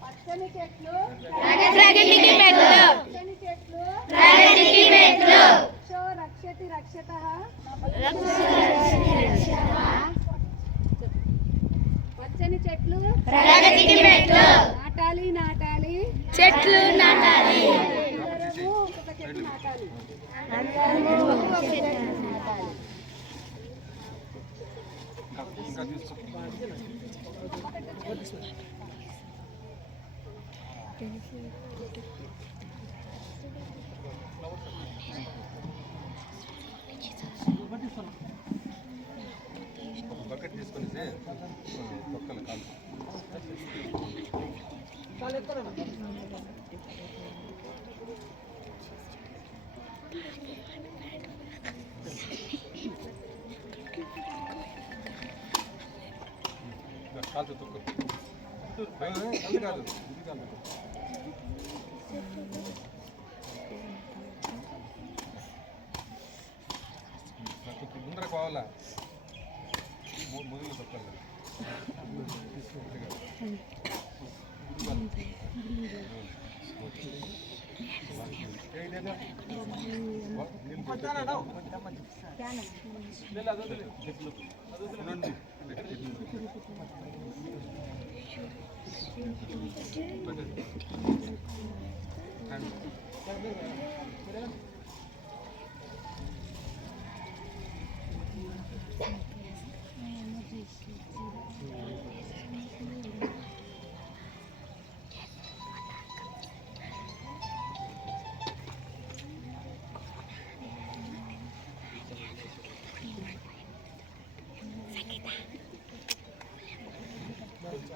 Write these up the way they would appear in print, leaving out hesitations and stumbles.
పచ్చని చెట్లు ప్రగతికి మెట్లు, పచ్చని చెట్లు ప్రగతికి మెట్లు, రక్షో రక్షతి రక్షతః, పచ్చని చెట్లు ప్రగతికి మెట్లు, నాటాలి నాటాలి చెట్లు నాటాలి, అందరము ఒక్కొక్క చెట్టు నాటాలి, అందరము ఒక్కొక్క చెట్టు నాటాలి. బకెట్ తీసుకొని తొక్కలు కాలు కాదు తొక్కు అది కాదు ఇది కాదు ముందర కావాలా మొదలు తొక్కాలి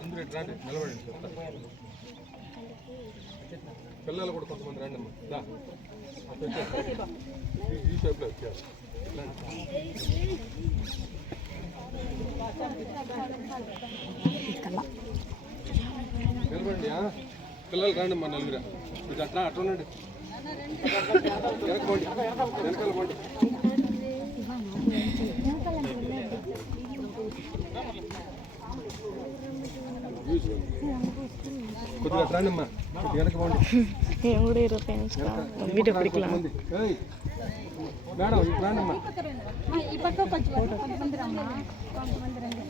అందరూ రండి నిలబడండి పిల్లలు కూడా కొంతమంది రండి అమ్మా ఈ షేప్లో వచ్చారు నిలబడండి పిల్లలు రండి అమ్మా నలుగురా ఇది అట్లా అట్లా ఉండండి వెనకపోండి వెనకాల పోండి కొద్దిగా రండమ్మా వెనక పోండి మేడం రండమ్మా ఈ పక్క కొంచెం కొంతమంది రమ్మా, కొంతమంది రండి.